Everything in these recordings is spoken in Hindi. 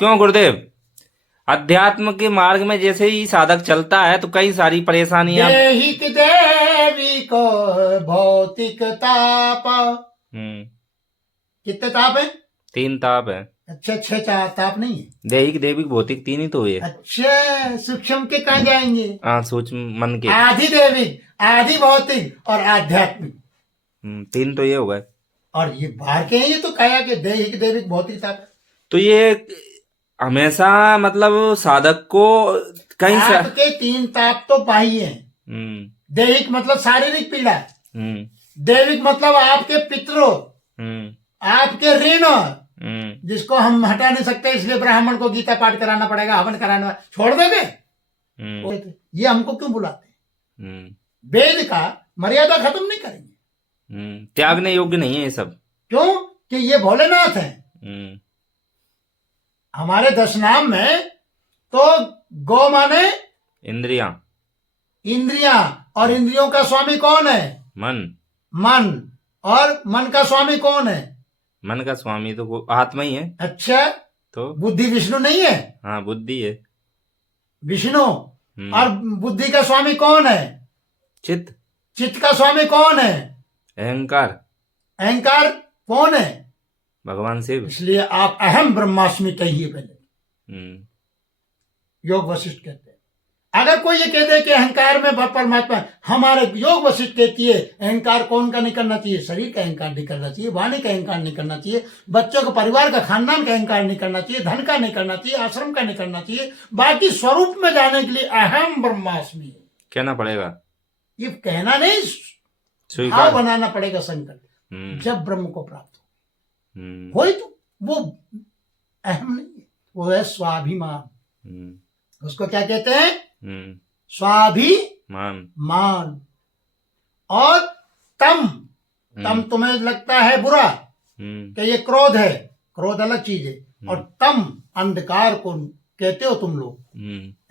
क्यों गुरुदेव? अध्यात्म के मार्ग में जैसे ही साधक चलता है तो कई सारी परेशानियां। देहिक देवी को भौतिक ताप। कितने ताप है? 3 ताप है। अच्छा 6 ताप नहीं है? दैहिक दैविक भौतिक 3 ही तो हुए। अच्छा सूक्ष्म के कहाँ जाएंगे? हाँ, सूक्ष्म मन के। आधि दैविक, आधि भौतिक और आध्यात्मिक। 3 तो ये हो गए। और ये बाहर के हैं, ये तो काया के दैहिक दैविक भौतिक ताप। तो ये हमेशा मतलब साधक को कहीं आपके 3 ताप तो बाह्य हैं। दैहिक मतलब शारीरिक पीड़ा, दैविक मतलब आपके पितरों, आपके ऋण, जिसको हम हटा नहीं सकते, इसलिए ब्राह्मण को गीता पाठ कराना पड़ेगा, हवन कराना। छोड़ दोगे? ये हमको क्यों बुलाते हैं? वेद का मर्यादा खत्म नहीं करेंगे। त्यागने योग्य नहीं है ये सब। क्यों? कि ये भोलेनाथ हैं। हमारे 10 नाम में तो गौ माने इंद्रियां, इंद्रियां, और इंद्रियों का स्वामी कौन है? मन। मन, और मन का स्वामी कौन है? मन का स्वामी तो वो आत्मा ही है। अच्छा, तो बुद्धि विष्णु नहीं है? हाँ, बुद्धि है विष्णु। और बुद्धि का स्वामी कौन है? चित्त। चित्त का स्वामी कौन है? अहंकार। अहंकार कौन है? भगवान शिव। इसलिए आप अहम ब्रह्मास्मि कहिए पहले। योग वशिष्ठ कहते हैं। अगर कोई ये कह दे कि अहंकार में परमात्मा, हमारे योग वशिष्ठ कहती है अहंकार कौन का नहीं करना चाहिए? शरीर का अहंकार नहीं करना चाहिए, वाणी का अहंकार नहीं करना चाहिए, बच्चों को, परिवार का, खानदान का अहंकार नहीं करना चाहिए, धन का नहीं करना चाहिए, आश्रम का नहीं करना चाहिए। बाकी स्वरूप में जाने के लिए अहम ब्रह्मास्मि कहना पड़ेगा। ये कहना नहीं, भाव बनाना पड़ेगा संकल्प। जब ब्रह्म को प्राप्त हो ही तो वो अहम नहीं है, वो है स्वाभिमान। उसको क्या कहते हैं? स्वाभिमान। और तम, तम तुम्हें लगता है बुरा कि ये क्रोध है, क्रोध अलग चीज है। और तम अंधकार को कहते हो तुम लोग,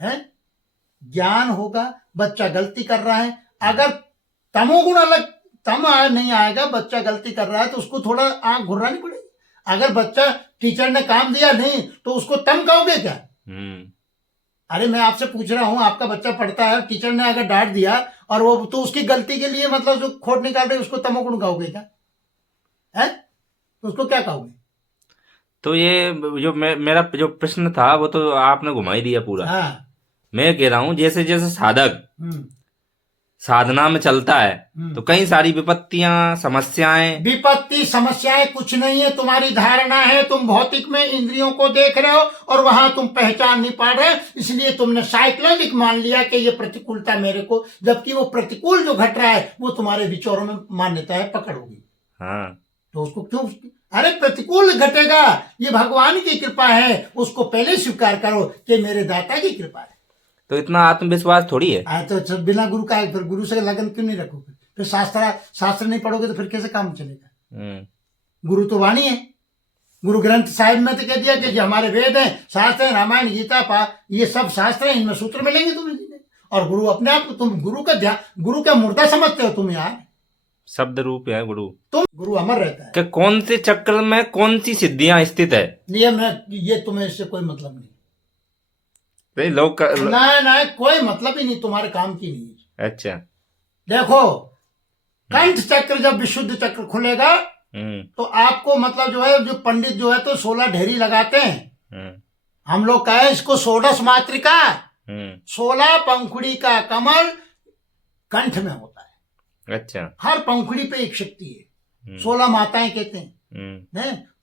हैं? ज्ञान होगा, बच्चा गलती कर रहा है, अगर तमोगुण अलग, तम नहीं आएगा, बच्चा गलती कर रहा है तो उसको थोड़ा आंख घुर्रानी पड़ेगी। अगर बच्चा, टीचर ने काम दिया नहीं तो उसको तम कहोगे क्या? अरे मैं आपसे पूछ रहा हूं, आपका बच्चा पढ़ता है, टीचर ने अगर डांट दिया और वो तो उसकी गलती के लिए मतलब जो खोट निकाल रहे उसको तमोगुण कहोगे क्या? है? तो उसको क्या कहोगे? तो ये जो मेरा जो प्रश्न था वो तो आपने घुमा ही दिया पूरा। हाँ। मैं कह रहा हूं जैसे जैसे साधक साधना में चलता है तो कई सारी विपत्तियां, समस्याएं। विपत्ति समस्याएं कुछ नहीं है, तुम्हारी धारणा है। तुम भौतिक में इंद्रियों को देख रहे हो और वहां तुम पहचान नहीं पा रहे, इसलिए तुमने साइक्लिक मान लिया कि ये प्रतिकूलता मेरे को, जबकि वो प्रतिकूल जो घट रहा है वो तुम्हारे विचारों में मान्यता है, पकड़ होगी। हाँ। तो उसको क्यों? अरे प्रतिकूल घटेगा, ये भगवान की कृपा है, उसको पहले स्वीकार करो कि मेरे दाता की कृपा है। तो इतना आत्मविश्वास थोड़ी है। तो बिना गुरु का, फिर गुरु से लगन क्यों नहीं रखोगे? फिर शास्त्र नहीं पढ़ोगे तो फिर कैसे काम चलेगा? गुरु तो वाणी है। गुरु ग्रंथ साहिब में तो कह दिया कि जो हमारे वेद हैं, शास्त्र हैं, रामायण, गीता, ये सब शास्त्र हैं, इनमें सूत्र मिलेंगे तुम्हें। और गुरु अपने आप, तुम गुरु का ध्यान, गुरु का मुर्दा समझते हो तुम यार। शब्द रूप है गुरु। तुम गुरु अमर रहता है। कि कौन से चक्र में कौन सी सिद्धियां स्थित है, ये तुम्हें इससे कोई मतलब नहीं। लोग ना कोई मतलब ही नहीं, तुम्हारे काम की नहीं है। अच्छा देखो, कंठ चक्र जब विशुद्ध चक्र खुलेगा तो आपको मतलब जो है, जो पंडित जो है तो 16 ढेरी लगाते हैं। हम लोग कहे इसको 16 मातृका, 16 पंखुड़ी का कमल कंठ में होता है। अच्छा। हर पंखुड़ी पे एक शक्ति है, 16 माताएं कहते हैं।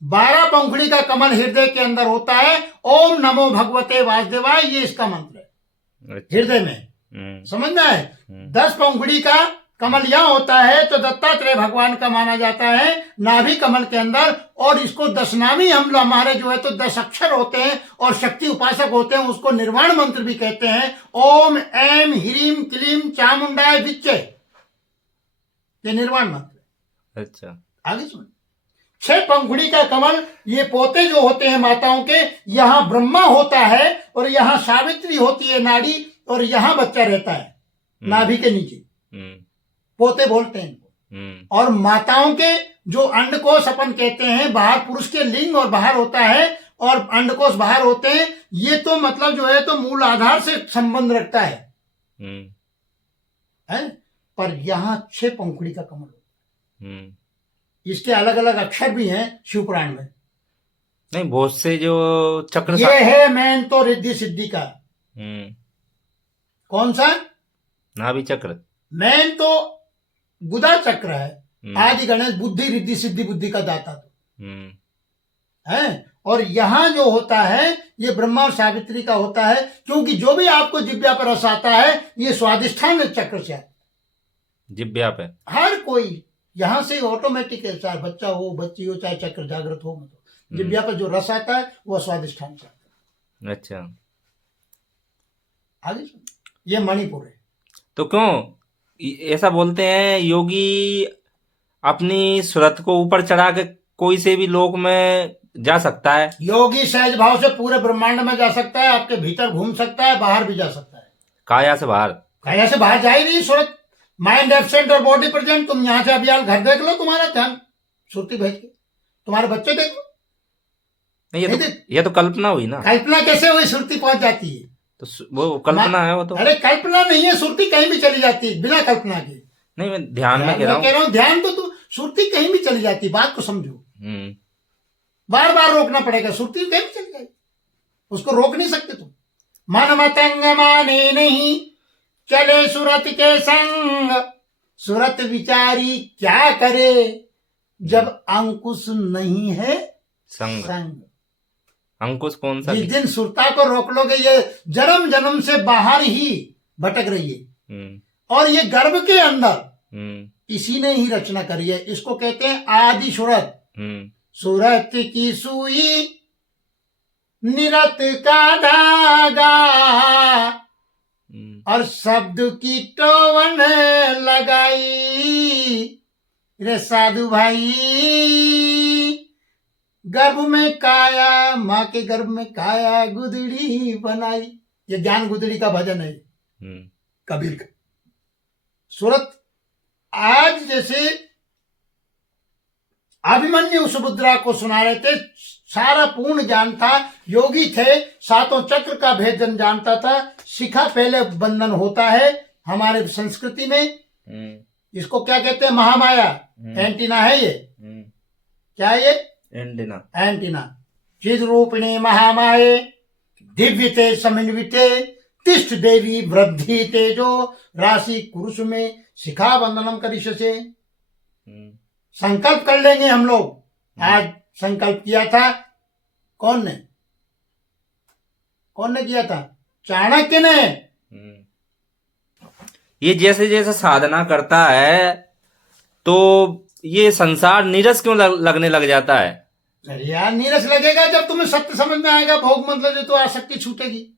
12 पंखुड़ी का कमल हृदय के अंदर होता है। ओम नमो भगवते वासुदेवाय, ये इसका मंत्र है। अच्छा। हृदय में समझना है। 10 पंखुड़ी का कमल यहां होता है तो दत्तात्रेय भगवान का माना जाता है, नाभि कमल के अंदर। और इसको 10 नामी हम हमारे जो है तो 10 अक्षर होते हैं और शक्ति उपासक होते हैं, उसको निर्वाण मंत्र भी कहते हैं। ओम ऐम ह्रीम क्लीम चामुंडाय विच्चे, ये निर्वाण मंत्र। अच्छा। आगे सुन। 6 पंखुड़ी का कमल, ये पोते जो होते हैं माताओं के, यहां ब्रह्मा होता है और यहां सावित्री होती है नाड़ी, और यहां बच्चा रहता है नाभि के नीचे, पोते बोलते हैं इनको। और माताओं के जो अंडकोश अपन कहते हैं, बाहर पुरुष के लिंग और बाहर होता है, और अंडकोश बाहर होते हैं, ये तो मतलब जो है तो मूल आधार से संबंध रखता है, है? पर यहाँ 6 पंखुड़ी का कमल, इसके अलग अलग अक्षर भी हैं शिव पुराण में। नहीं, बहुत से जो चक्र ये है मेन तो रिद्धि सिद्धि का। कौन सा? नाभि चक्र। मेन तो गुदा चक्र है। आदि गणेश बुद्धि रिद्धि सिद्धि बुद्धि का दाता तो है। और यहाँ जो होता है ये ब्रह्मा और सावित्री का होता है, क्योंकि जो भी आपको जिब्या पर रस आता है ये स्वादिष्ठान चक्र से आता है। जिब्या पे हर कोई यहाँ से ऑटोमेटिक है, चाहे बच्चा हो बच्ची हो चाहे चक्र जागृत हो, मतलब जिब्या पर जो रस आता है वो स्वादिष्ठान से आता है। अच्छा, आगे ये मणिपुर है। तो क्यों ऐसा बोलते हैं? योगी अपनी सुरत को ऊपर चढ़ा के कोई से भी लोक में जा सकता है। योगी सहज भाव से पूरे ब्रह्मांड में जा सकता है, आपके भीतर घूम सकता है, बाहर भी जा सकता है। काया से बाहर? काया से बाहर जा ही नहीं। सूरत माइंड एब्सेंट और बॉडी प्रेजेंट। तुम यहाँ से अभी यार घर देख लो, तुम्हारा ध्यान सुरती भेज के तुम्हारे बच्चे देख लो। ये तो कल्पना हुई ना। कल्पना कैसे हुई? सुरती पहुंच जाती है तो वो कल्पना है। वो तो अरे कल्पना नहीं है, सुरती कहीं भी चली जाती है बिना कल्पना के। नहीं, मैं ध्यान में कह रहा हूँ। ध्यान तो तू सुरती कहीं भी चली जाती, बात को समझो। बार बार रोकना पड़ेगा, सुरती कहीं भी चली जाएगी, उसको रोक नहीं सकते तुम। मन मतंग माने नहीं चले सूरत के संग, सूरत विचारी क्या करे जब अंकुश नहीं है संग। अंकुश कौन सा? जिस दिन सुरता को रोक लोगे ये जन्म जन्म से बाहर ही भटक रही है, और ये गर्भ के अंदर इसी ने ही रचना करी है। इसको कहते हैं आदि सूरत। सूरत की सुई निरत का धागा और शब्द की टोवन लगाई रे साधु भाई, गर्भ में काया, माँ के गर्भ में काया गुदड़ी बनाई। ये ज्ञान गुदड़ी का भजन है कबीर का। सूरत आज जैसे अभिमन्यु सुभद्रा को सुना रहे थे, सारा पूर्ण ज्ञान था, योगी थे, 7 चक्र का भेदन जानता था। शिखा पहले बंधन होता है हमारे संस्कृति में। इसको क्या कहते हैं? महामाया। एंटीना है ये। क्या है ये? एंटीना। चिद रूपिणी महामाये दिव्यते समन्विते तिष्ठ देवी वृद्धि तेजो राशि कुरुष में शिखा बंधनम करिष्यसे। संकल्प कर लेंगे हम लोग। आज संकल्प किया था कौन ने किया था? चाणक्य ने। ये जैसे जैसे साधना करता है तो ये संसार नीरस क्यों लगने लग जाता है? अरे यार नीरस लगेगा जब तुम्हें सत्य समझ में आएगा, भोग मतलब जो तो आसक्ति छूटेगी।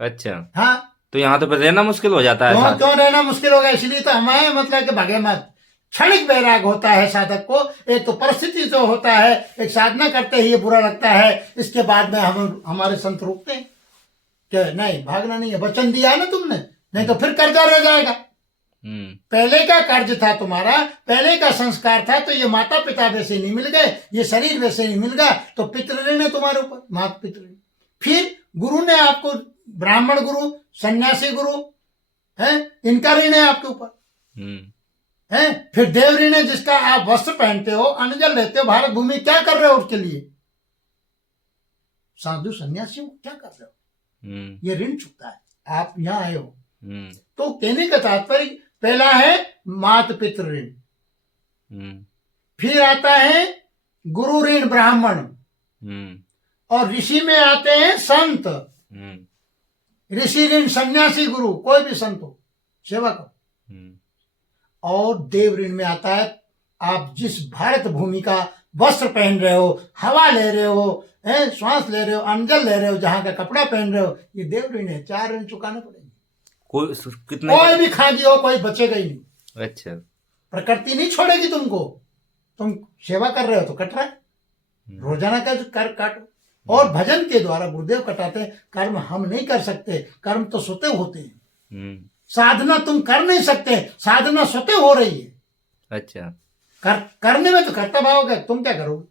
अच्छा, हाँ, तो यहाँ तो फिर रहना मुश्किल हो जाता है। क्यों रहना मुश्किल होगा? इसलिए तो हमारे मतलब कि भागे मत। क्षणिक वैराग होता है साधक को। एक तो परिस्थिति जो होता है, एक साधना करते ही ये बुरा लगता है, इसके बाद में हम हमारे संत रोकते हैं कि नहीं भागना नहीं है, वचन दिया है ना तुमने, नहीं तो फिर कर्जा रह जाएगा। पहले का कर्ज था तुम्हारा, पहले का संस्कार था, तो ये माता पिता वैसे नहीं मिल गए, ये शरीर वैसे नहीं मिल गया, तो पितृ ऋण है तुम्हारे ऊपर, माता पितृ ऋण। फिर गुरु ने आपको, ब्राह्मण गुरु, सन्यासी गुरु है, इनका ऋण है आपके ऊपर है। फिर देव ऋण है, जिसका आप वस्त्र पहनते हो, अन्न जल लेते हो, भारत भूमि क्या कर रहे हो उसके लिए? साधु सन्यासियों को क्या कर रहे हो? ये ऋण चुकता है। आप यहाँ आए हो तो कहने का तात्पर्य पहला है मात पितृ ऋण, फिर आता है गुरु ऋण ब्राह्मण, और ऋषि में आते हैं संत। ऋषि ऋण सन्यासी गुरु, कोई भी संत हो, सेवक। और देव ऋण में आता है आप जिस भारत भूमि का वस्त्र पहन रहे हो, हवा ले रहे हो, श्वास ले रहे हो, अन्न ले रहे हो, जहां का कपड़ा पहन रहे हो, ये देव ऋण है। 4 ऋण चुकाने पड़ेंगे। कोई भी खादी हो, कोई बचेगा ही नहीं। अच्छा, प्रकृति नहीं छोड़ेगी तुमको। तुम सेवा कर रहे हो तो कट रहा है, रोजाना का कर काटो। और भजन के द्वारा गुरुदेव कटाते हैं। कर्म हम नहीं कर सकते, कर्म तो स्वतः होते हैं। साधना तुम कर नहीं सकते, साधना स्वतः हो रही है। अच्छा, करने में तो कर्ता भाव होगा, तुम क्या करोगे?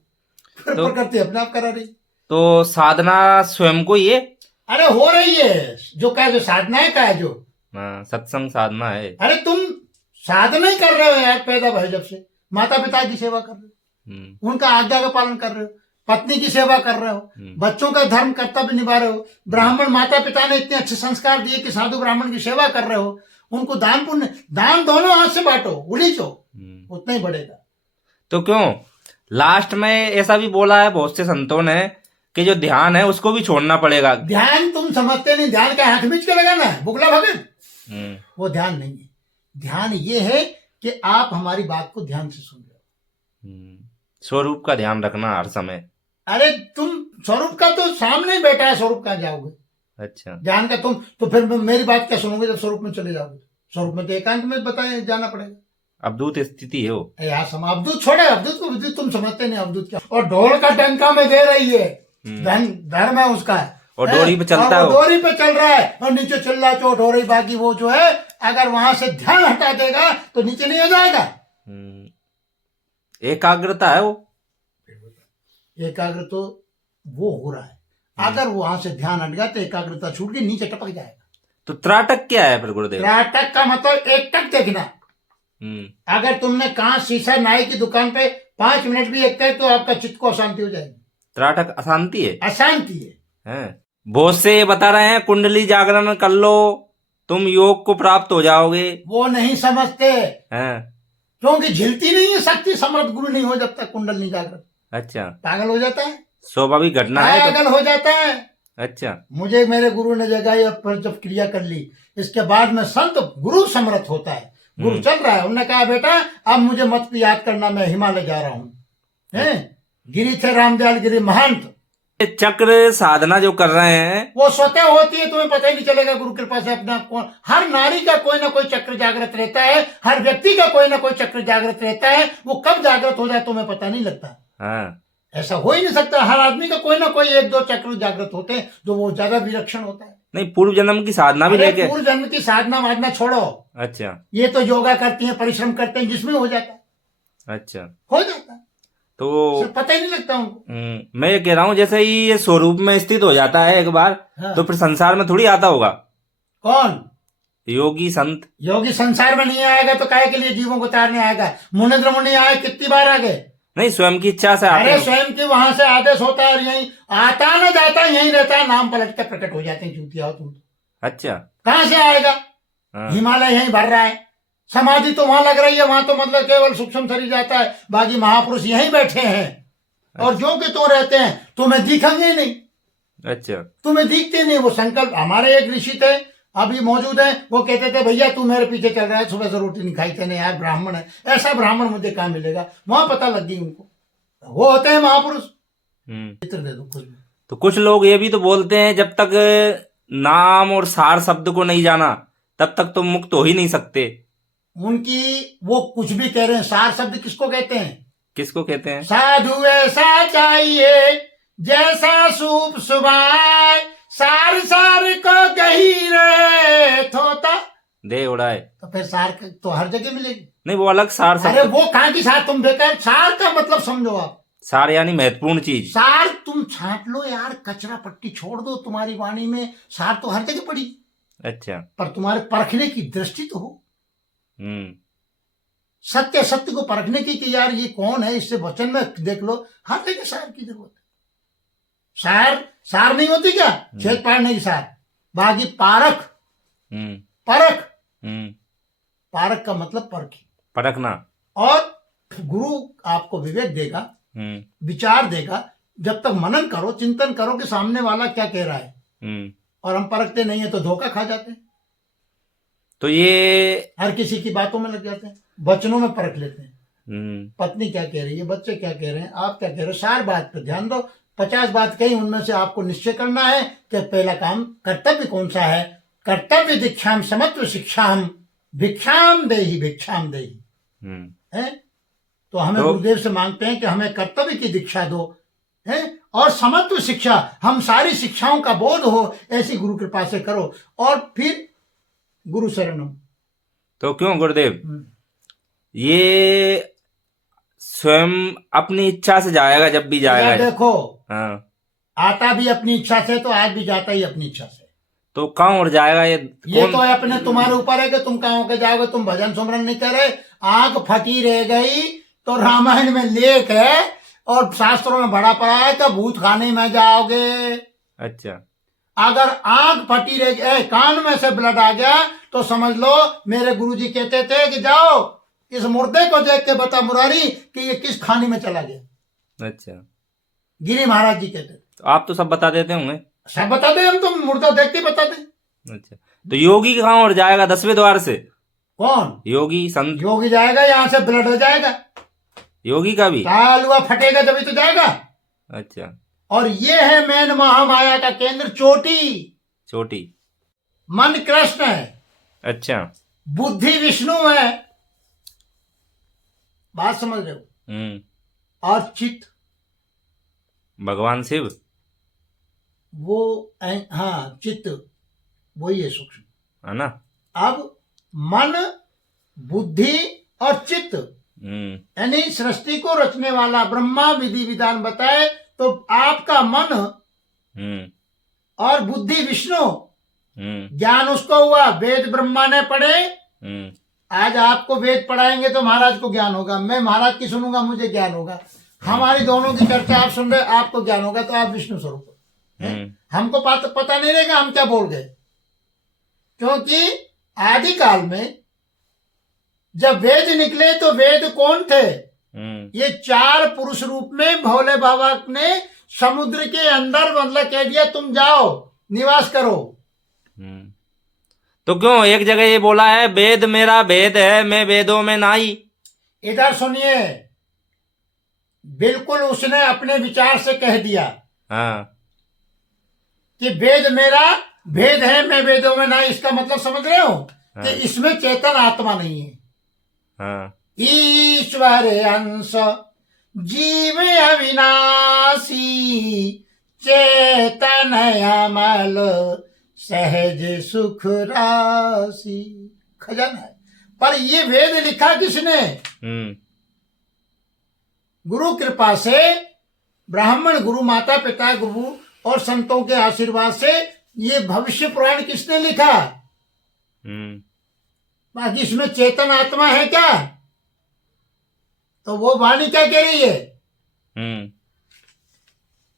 फिर प्रकृति अपने आप करा रही। तो साधना स्वयं को ही है। अरे हो रही है जो क्या, जो साधना है, क्या है जो, हाँ, सत्संग साधना है। अरे तुम साधना ही कर रहे हो यार, पैदा भय जब से माता पिता की सेवा कर रहे हो, उनका आज्ञा का पालन कर रहे हो, पत्नी की सेवा कर रहे हो, बच्चों का धर्म कर्तव्य निभा रहे हो, ब्राह्मण माता पिता ने इतने अच्छे संस्कार दिए कि साधु ब्राह्मण की सेवा कर रहे हो, उनको दान पुण्य, दान दोनों हाथ से बांटो, उलीचो, उतना ही बढ़ेगा। तो क्यों लास्ट में ऐसा भी बोला है बहुत से संतों ने कि जो ध्यान है उसको भी छोड़ना पड़ेगा। ध्यान तुम समझते नहीं, ध्यान का हाथ बीच के लगाना है, बुगला भगत, वो ध्यान नहीं है। ध्यान ये है कि आप हमारी बात को ध्यान से सुन रहे हो, स्वरूप का ध्यान रखना हर समय। अरे तुम स्वरूप का तो सामने ही बैठा है, स्वरूप कहाँ जाओगे? अच्छा, ध्यान का तुम तो फिर मेरी बात क्या सुनोगे जब स्वरूप में चले जाओगे? स्वरूप में तो एकांत में बताए जाना पड़ेगा। अवधूत स्थिति है वो। यार अवधूत छोड़े, अवधूत को अवधूत तुम समझते नहीं, अवधूत क्या, और ढोल का डंका में दे रही है, धर्म है उसका, और डोरी पे चलता है, डोरी पे चल रहा है, और नीचे चिल्ला चोट हो रही। बाकी वो जो है अगर वहां से ध्यान हटा देगा तो नीचे नहीं आ जाएगा। एकाग्रता है वो, एकाग्र तो वो हो रहा है, अगर वहां से ध्यान हट गया तो एकाग्रता छूट के नीचे टपक जाएगा। तो त्राटक क्या है फिर गुरुदेव? त्राटक का मतलब एक टक देखना। अगर तुमने कांच शीशा नाई की दुकान पे 5 मिनट भी देखते तो आपका चित्त को अशांति हो जाएगी। त्राटक अशांति है, अशांति है। बहुत से बता रहे हैं कुंडली जागरण कर लो तुम योग को प्राप्त हो जाओगे, वो नहीं समझते हैं, क्योंकि झिलती नहीं है शक्ति, समर्थ गुरु नहीं हो जब तक कुंडल नहीं जागरण। अच्छा, पागल हो जाता है, स्वाभाविक घटना है, पागल हो जाता है। अच्छा, मुझे मेरे गुरु ने जगाई और जब क्रिया कर ली, इसके बाद में संत गुरु समर्थ होता है। गुरु चल रहा है, उन्होंने कहा बेटा अब मुझे मत याद करना, मैं हिमालय जा रहा हूँ। गिरी थे रामदयाल गिरी महंत। चक्र साधना जो कर रहे हैं वो स्वतः होती है, तुम्हें पता ही नहीं चलेगा गुरु कृपा से अपने आप को। हर नारी का कोई ना कोई चक्र जागृत रहता है, हर व्यक्ति का कोई ना कोई चक्र जागृत रहता है, वो कब जागृत हो जाए तुम्हें पता नहीं लगता। हाँ। ऐसा हो ही नहीं सकता, हर आदमी का कोई ना कोई 1-2 चक्र जागृत होते हैं जो वो ज्यादा विलक्षण होता है। नहीं, पूर्व जन्म की साधना भी लेके, पूर्व जन्म की साधना वाधना छोड़ो। अच्छा, ये तो योगा करती है, परिश्रम करते हैं, जिसमें हो जाता है। अच्छा, हो जाता है, तो पता ही नहीं लगता उनको। मैं ये कह रहा हूँ जैसे ही ये स्वरूप में स्थित हो जाता है एक बार, हाँ। तो फिर संसार में थोड़ी आता होगा। कौन? योगी संत। योगी संसार में नहीं आएगा तो काहे के लिए जीवों को तारने आएगा? मुनिंद्र मुनि आए, कितनी बार आ गए? नहीं, स्वयं की इच्छा से आते हैं। स्वयं की वहां से आदेश होता है, और यही आता ना जाता यही रहता है, नाम पलट के प्रकट हो जाते हैं। चूतिया हो तुम। अच्छा, कहां से आएगा? हाँ। हिमालय यहीं भर रहा है, समाधि तो वहां लग रही है, वहां तो मतलब केवल सूक्ष्म शरीर जाता है, बाकी महापुरुष यहीं बैठे हैं। अच्छा। और जो कि तो रहते हैं तुम्हें दिखेंगे नहीं। अच्छा, तुम्हें दिखते नहीं। वो संकल्प, हमारे एक ऋषि थे अभी मौजूद है, वो कहते थे भैया तू मेरे पीछे चल रहा है, सुबह से रोटी नहीं खाई तेने यार, ब्राह्मण है, ऐसा ब्राह्मण मुझे कहाँ मिलेगा? वहां पता लग गई उनको, वो होते हैं महापुरुष। चित्र दे दो कुछ भी। तो कुछ लोग ये भी तो बोलते हैं जब तक नाम और सार शब्द को नहीं जाना तब तक तो मुक्त हो ही नहीं सकते। उनकी वो कुछ भी कह रहे हैं। सार शब्द किसको कहते हैं? किसको कहते हैं? साधु ऐसा चाहिए जैसा सूप सुभाए, सार सार को गहीरे थोता दे उड़ाए। तो फिर सार तो हर जगह मिलेगी। नहीं, वो अलग सार। अरे वो कहाँ की सार, तुम बेकार। सार का मतलब समझो आप, सार यानी महत्वपूर्ण चीज। सार तुम छांट लो यार, कचरा पट्टी छोड़ दो, तुम्हारी वाणी में सार तो हर जगह पड़ी। अच्छा, पर तुम्हारे परखने की दृष्टि तो हो। सत्य सत्य को परखने की कि यार ये कौन है, इससे वचन में देख लो, हर जगह सार की जरूरत है। सार नहीं होती क्या? छेद पाड़ने की सार। बाकी पारख, परख, पारख का मतलब परखी, परखना। और गुरु आपको विवेक देगा, विचार देगा। जब तक मनन करो, चिंतन करो कि सामने वाला क्या कह रहा है, और हम परखते नहीं है तो धोखा खा जाते हैं। तो ये हर किसी की बातों में लग जाते हैं, वचनों में परख लेते हैं। पत्नी क्या कह रही है, बच्चे क्या कह रहे हैं, आप क्या कह रहे हो, सार बात पर ध्यान दो। 50 बात कही, उनमें से आपको निश्चय करना है कि पहला काम कर्तव्य कौन सा है। कर्तव्य दीक्षाम समत्व शिक्षाम भिक्षाम देही भिक्षाम देही है। तो हमें गुरुदेव से मांगते हैं कि हमें कर्तव्य की दीक्षा दो, है, और समत्व शिक्षा, हम सारी शिक्षाओं का बोध हो, ऐसी गुरु कृपा से करो, और फिर गुरु शरणम। तो क्यों गुरुदेव, ये स्वयं अपनी इच्छा से जाएगा जब भी जाएगा? देखो, हाँ, आता भी अपनी इच्छा से तो आज भी जाता ही अपनी इच्छा से। तो कहाँ उड़ जाएगा ये ये तो अपने तुम्हारे ऊपर है कि तुम कहाँ के जाओगे। तुम भजन सुमरन नहीं कर रहे, आंख फटी रह गई तो रामायण में लेख है और शास्त्रों में बड़ा पड़ा है कि भूत खाने में जाओगे। अच्छा, अगर आंख फटी रह गई, कान में से ब्लड आ गया तो समझ लो मेरे गुरुजी कहते थे कि जाओ इस मुर्दे को देख के बता मुरारी कि ये किस खाने में चला गया। अच्छा, गिरी महाराज जी कहते थे। तो आप तो सब बता देते होंगे। सब बता दे, हम तो मुर्दा देख के बता दे। अच्छा, तो योगी कहाँ उड़ जाएगा 10वें द्वार से? कौन योगी संत? योगी जाएगा, यहाँ से ब्लड हो जाएगा, योगी का भी तालुआ फटेगा तभी तो जाएगा। अच्छा, और ये है मेन महामाया का केंद्र, चोटी। छोटी। मन कृष्ण है, अच्छा। बुद्धि विष्णु है, बात समझ रहे हो। और चित्त भगवान शिव। वो हाँ चित्त वही है सूक्ष्म, है ना। अब मन बुद्धि और चित्त यानी सृष्टि को रचने वाला ब्रह्मा विधि विधान बताए तो आपका मन और बुद्धि विष्णु, ज्ञान उसको हुआ, वेद ब्रह्मा ने पढ़े। आज आपको वेद पढ़ाएंगे तो महाराज को ज्ञान होगा, मैं महाराज की सुनूंगा मुझे ज्ञान होगा। हमारी दोनों की चर्चा आप सुन रहे, आपको ज्ञान होगा तो आप विष्णु स्वरूप हमको पता नहीं रहेगा हम क्या बोल गए। क्योंकि आदि काल में जब वेद निकले तो वेद कौन थे? ये 4 पुरुष रूप में भोले बाबा ने समुद्र के अंदर मतलब कह दिया तुम जाओ निवास करो। तो क्यों एक जगह ये बोला है वेद मेरा भेद है मैं वेदों में नाही। इधर सुनिए, बिल्कुल उसने अपने विचार से कह दिया हाँ कि वेद मेरा भेद है मैं वेदों में नहीं। इसका मतलब समझ रहे हो कि इसमें चेतन आत्मा नहीं है। हाँ। ईश्वर अंश जीव अविनाशी चेतन अमल सहज सुख राशि खजाना है। पर ये वेद लिखा किसने? गुरु कृपा से, ब्राह्मण गुरु माता पिता गुरु और संतों के आशीर्वाद से ये भविष्य पुराण किसने लिखा? बाकी इसमें चेतन आत्मा है क्या? तो वो वाणी क्या कह रही है?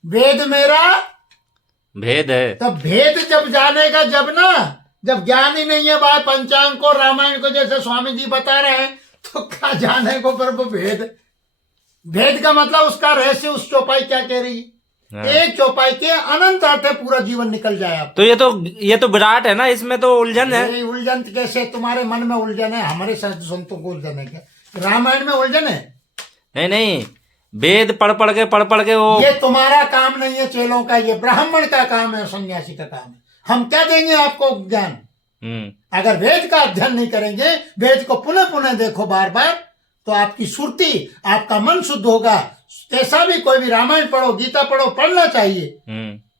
वेद मेरा भेद है। तब भेद जब जानेगा जब ना, जब ज्ञान ही नहीं है भाई पंचांग को रामायण को जैसे स्वामी जी बता रहे हैं तो क्या जाने को पर वो भेद। भेद का मतलब उसका रहस्य, उस चौपाई क्या कह रही है? एक चौपाई के अनंत अर्थ है, पूरा जीवन निकल जाए आप। तो ये तो विराट है ना, इसमें तो उलझन है। उलझन कैसे? तुम्हारे मन में उलझन है, हमारे संतों को उलझन है क्या? रामायण में उलझन है? नहीं, वेद पढ़ पढ़ के वो। ये तुम्हारा काम नहीं है चेलों का, ये ब्राह्मण का काम है, सन्यासी का काम है। हम क्या देंगे आपको ज्ञान? अगर वेद का अध्ययन नहीं करेंगे, वेद को पुनः पुनः देखो बार बार, तो आपकी सुरती, आपका मन शुद्ध होगा। कैसा भी कोई भी रामायण पढ़ो, गीता पढ़ो, पढ़ना चाहिए।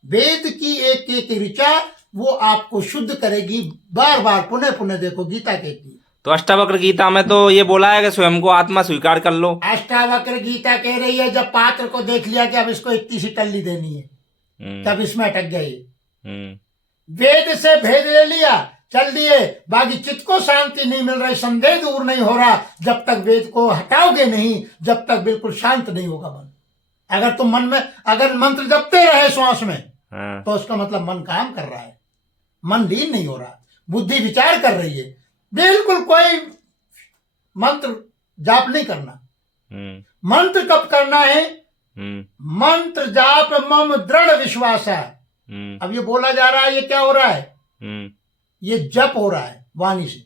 वेद की एक एक ऋचा वो आपको शुद्ध करेगी। बार बार पुनः पुनः देखो, गीता कहती है। तो अष्टावक्र गीता में तो ये बोला है कि स्वयं को आत्मा स्वीकार कर लो। अष्टावक्र गीता कह रही है जब पात्र को देख लिया कि अब इसको इतनी सी टल्ली देनी है, तब इसमें अटक गई। वेद से भेद ले लिया, चल दिए, बाकी चित्त को शांति नहीं मिल रही, संदेह दूर नहीं हो रहा। जब तक वेद को हटाओगे नहीं, जब तक बिल्कुल शांत नहीं होगा मन। अगर तुम मन में अगर मंत्र जपते रहे श्वास में, तो उसका मतलब मन काम कर रहा है, मन लीन नहीं हो रहा, बुद्धि विचार कर रही है। बिल्कुल कोई मंत्र जाप नहीं करना। मंत्र कब करना है? मंत्र जाप मम दृढ़ विश्वास है। अब ये बोला जा रहा है, ये क्या हो रहा है? ये जप हो रहा है, वाणी से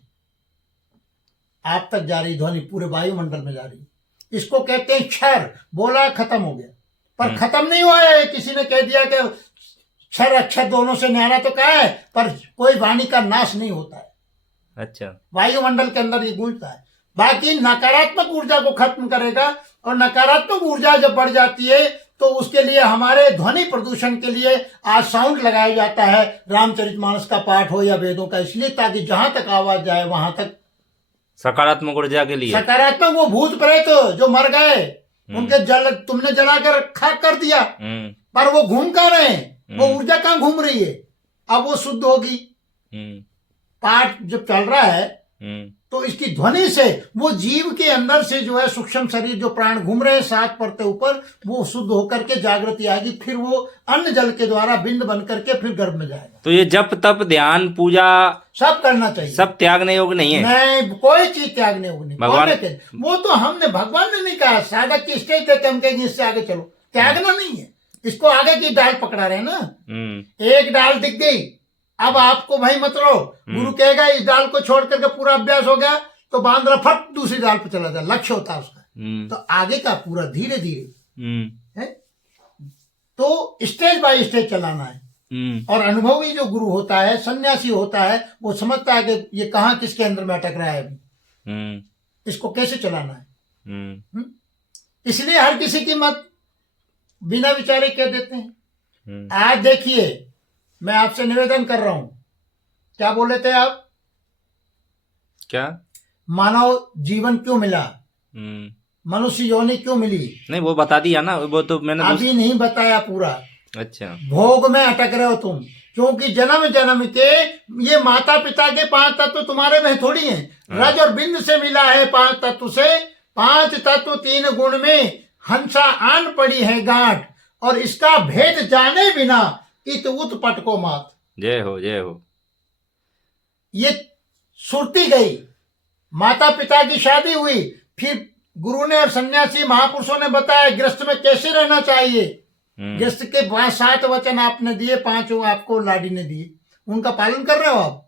आप तक जा रही ध्वनि, पूरे वायुमंडल में जा रही। इसको कहते हैं क्षर। बोला खत्म हो गया, पर खत्म नहीं हुआ है। किसी ने कह दिया कि क्षर अक्षर दोनों से न्यारा तो कहा है, पर कोई वाणी का नाश नहीं होता है। अच्छा, वायुमंडल के अंदर ये गूंजता है। बाकी नकारात्मक ऊर्जा को खत्म करेगा, और नकारात्मक ऊर्जा जब बढ़ जाती है तो उसके लिए हमारे ध्वनि प्रदूषण के लिए आज साउंड लगाया जाता है। रामचरितमानस का पाठ हो या वेदों का, इसलिए ताकि जहां तक आवाज जाए वहां तक सकारात्मक ऊर्जा के लिए। सकारात्मक वो भूत प्रेत जो मर गए उनके जल तुमने जला कर खाक कर दिया, पर वो घूम कहाँ रहे हैं, वो ऊर्जा कहाँ घूम रही है, अब वो शुद्ध होगी। पाठ जब चल रहा है तो इसकी ध्वनि से वो जीव के अंदर से जो है सूक्ष्म शरीर जो प्राण घूम रहे हैं 7 परतें ऊपर, वो शुद्ध होकर के जागृति आएगी, फिर वो अन्न जल के द्वारा बिंद बन करके फिर गर्भ में जाएगा। तो ये जप तप ध्यान पूजा सब करना चाहिए, सब त्यागने योग्य नहीं है। नहीं, कोई चीज त्यागने योग्य नहीं। भगवान वो तो हमने, भगवान ने नहीं कहा, साधक की स्टेज देके हम कहेंगे इससे आगे चलो, त्यागना नहीं है। इसको आगे की डाल पकड़ा रहे ना, एक डाल दिख गई, अब आपको भाई मत रहो, गुरु कहेगा इस डाल को छोड़ करके पूरा अभ्यास हो गया तो बांद्रा फट दूसरी डाल पर चला जाए, लक्ष्य होता है उसका। तो आगे का पूरा धीरे धीरे है, तो स्टेज बाय स्टेज चलाना है। और अनुभवी जो गुरु होता है, सन्यासी होता है, वो समझता है कि ये कहाँ किसके अंदर में अटक रहा है अभी, इसको कैसे चलाना है। इसलिए हर किसी की मत बिना विचारे कह देते हैं। आज देखिए, मैं आपसे निवेदन कर रहा हूं, क्या बोले थे आप, क्या मानव जीवन क्यों मिला, मनुष्य योनि क्यों मिली? नहीं, वो बता दिया ना, वो तो मैंने अभी नहीं बताया पूरा। अच्छा, भोग में अटक रहे हो तुम, क्योंकि जन्म जन्म के ये माता पिता के 5 तत्व तुम्हारे में थोड़ी हैं। रज और बिंद से मिला है 5 तत्व से, 5 तत्व 3 गुण में हंसा आन पड़ी है गांठ, और इसका भेद जाने बिना इत उत पटको मात। जय हो, जय हो। ये सुरती गई, माता पिता की शादी हुई, फिर गुरु ने और सन्यासी महापुरुषों ने बताया गृहस्थ में कैसे रहना चाहिए। गृहस्थ के 7 वचन आपने दिए, 5 आपको लाडी ने दिए, उनका पालन कर रहे हो आप,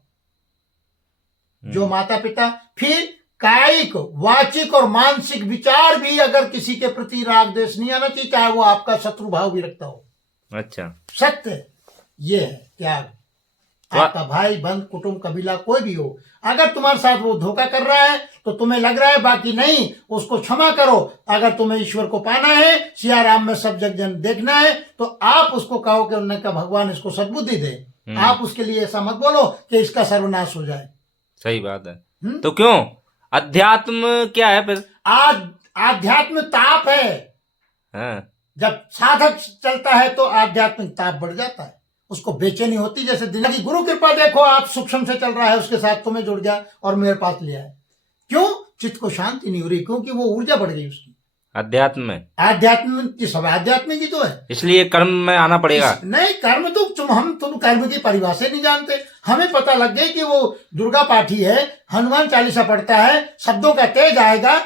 जो माता पिता। फिर कायिक, वाचिक और मानसिक विचार भी अगर किसी के प्रति राग द्वेष नहीं आना चाहिए, चाहे वो आपका शत्रु भाव भी रखता हो। अच्छा, सत्य ये है त्याग। आपका भाई बंद कुटुंब कबीला कोई भी हो, अगर तुम्हारे साथ वो धोखा कर रहा है तो तुम्हें लग रहा है, बाकी नहीं, उसको क्षमा करो। अगर तुम्हें ईश्वर को पाना है, सिया राम में सब जग जन देखना है, तो आप उसको कहो कि उन्होंने कहा भगवान इसको सद्बुद्धि दे। आप उसके लिए ऐसा मत बोलो कि इसका सर्वनाश हो जाए। सही बात है। तो क्यों अध्यात्म क्या है फिर? आध्यात्म ताप है। हाँ। जब साधक चलता है तो आध्यात्मिक ताप बढ़ जाता है, उसको बेचैनी होती। जैसे दिन की गुरु कृपा देखो, आप सूक्ष्म से चल रहा है, उसके साथ तुम्हें जुड़ गया और मेरे पास लिया है। क्यों? चित्त को शांति नहीं हो रही, क्योंकि वो ऊर्जा बढ़ गई उसकी अध्यात्म में। आध्यात्म की सब आध्यात्मिक ही तो है, इसलिए कर्म में आना पड़ेगा। नहीं, कर्म तो तुम कर्म की परिभाषा नहीं जानते। हमें पता लग गई कि वो दुर्गा पाठी है, हनुमान चालीसा पढ़ता है, शब्दों का तेज आएगा।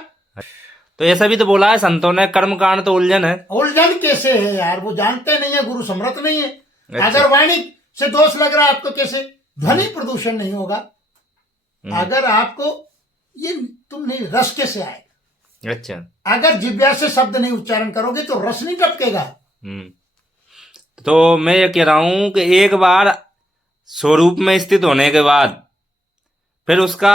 तो ऐसा भी तो बोला है संतों ने, कर्म कांड तो उलझन है। उलझन कैसे है यार, वो जानते नहीं है, गुरु समर्थ नहीं है। अगर वाणी से दोष लग रहा है आपको, कैसे ध्वनि प्रदूषण नहीं होगा? अगर आपको ये तुम नहीं, रस कैसे आएगा? अच्छा, अगर जिह्वा से शब्द नहीं उच्चारण करोगे तो रस नहीं टपकेगा। तो मैं ये कह रहा हूं कि एक बार स्वरूप में स्थित होने के बाद फिर उसका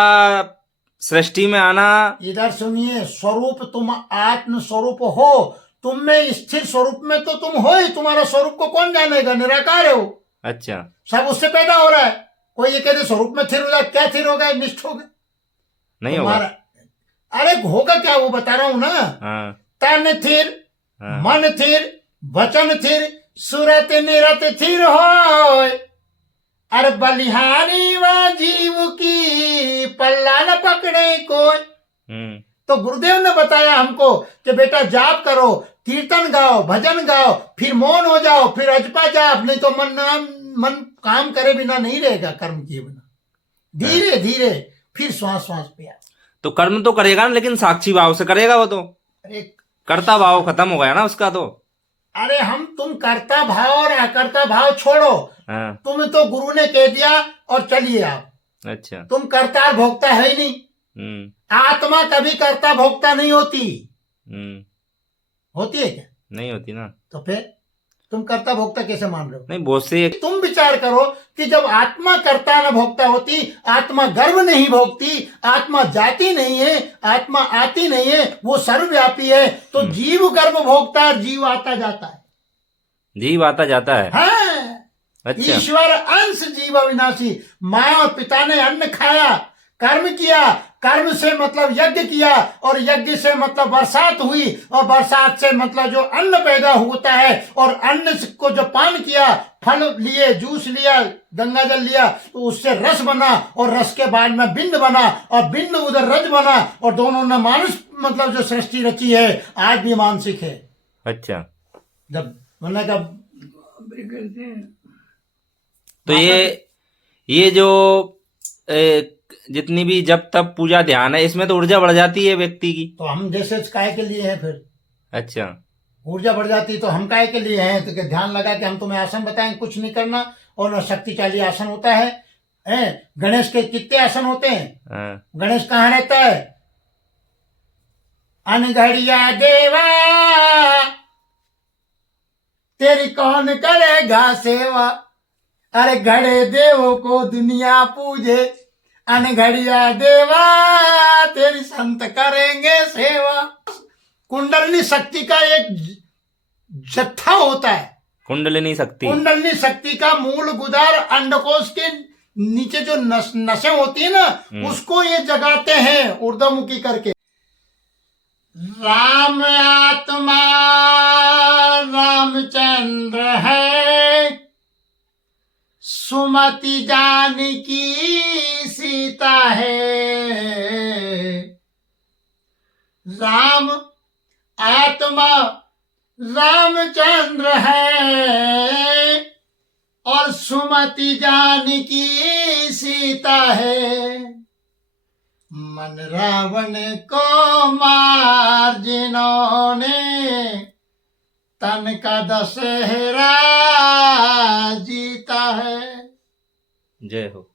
सृष्टि में आना। इधर सुनिए, स्वरूप तुम आत्म स्वरूप हो, तुम में स्थिर स्वरूप में तो तुम हो ही। तुम्हारा स्वरूप को कौन जानेगा? निराकार हो। अच्छा, सब उससे पैदा हो रहा है। कोई ये कहते स्वरूप में थिर हो जाए, क्या थिर होगा? निष्ठ होगा? नहीं होगा। अरे होगा क्या, वो बता रहा हूं ना। तन थिर, मन थिर, वचन थिर, सुरत निरत थिर हो। अरे बलिहारी व जीव की पल्ला न पकड़े कोई। तो गुरुदेव ने बताया हमको कि बेटा जाप करो, कीर्तन गाओ, भजन गाओ, फिर मौन हो जाओ, फिर अजपा जाप। नहीं तो मन काम करे बिना नहीं रहेगा, कर्म किए बिना। धीरे धीरे फिर श्वास पे आ। तो कर्म तो करेगा ना, लेकिन साक्षी भाव से करेगा वो तो। अरे कर्ता भाव खत्म हो गया ना उसका तो। अरे तुम कर्ता भाव और अकर्ता भाव छोड़ो। तुम तो गुरु ने कह दिया और चलिए आप। अच्छा, तुम कर्ता और भोक्ता है ही नहीं। आत्मा कभी कर्ता भोक्ता नहीं होती। होती है क्या? नहीं होती ना। तो फिर तुम कर्ता भोक्ता कैसे मान रहे हो? नहीं, बहुत से तुम विचार करो कि जब आत्मा कर्ता न भोक्ता होती, आत्मा गर्भ नहीं भोगती, आत्मा जाती नहीं है, आत्मा आती नहीं है, वो सर्वव्यापी है, तो जीव गर्भ भोगता है, जीव आता जाता है। जीव आता जाता है। हाँ। अच्छा। ईश्वर अंश जीव अविनाशी। माँ और पिता ने अन्न खाया, कर्म किया, कर्म से मतलब यज्ञ किया, और यज्ञ से मतलब बरसात हुई, और बरसात से मतलब जो अन्न पैदा होता है, और अन्न को जो पान किया, फल लिए, जूस लिया, गंगा जल लिया, तो उससे रस बना, और रस के बाद में बिंद बना, और बिंद उधर रज बना, और दोनों ने मानस मतलब जो सृष्टि रची है आज भी मानसिक है। अच्छा, जब मैंने कहा तो ये जो जितनी भी जब तब पूजा ध्यान है, इसमें तो ऊर्जा बढ़ जाती है व्यक्ति की। तो हम जैसे काय के लिए हैं, फिर अच्छा, ऊर्जा बढ़ जाती, तो हम काय के लिए हैं? तो ध्यान लगा के हम तुम्हें आसन बताएं, कुछ नहीं करना, और शक्तिशाली आसन होता है। गणेश के कितने आसन होते हैं? गणेश कहाँ रहता है? अनघड़िया देवा तेरी कौन करेगा सेवा, अरे घड़े देवों को दुनिया पूजे, अनघड़िया देवा तेरी संत करेंगे सेवा। कुंडलिनी शक्ति का एक जत्था होता है। कुंडलिनी शक्ति, कुंडलिनी शक्ति का मूल गुदार अंडकोश के नीचे जो नसें होती है ना, उसको ये जगाते हैं ऊर्ध्वमुखी करके। राम आत्मा रामचंद्र है, सुमति जानकी सीता है। राम आत्मा रामचंद्र है, और सुमति जानकी सीता है। मन रावण को मार जिन्होंने, तन का दशहरा जीता है। जय हो।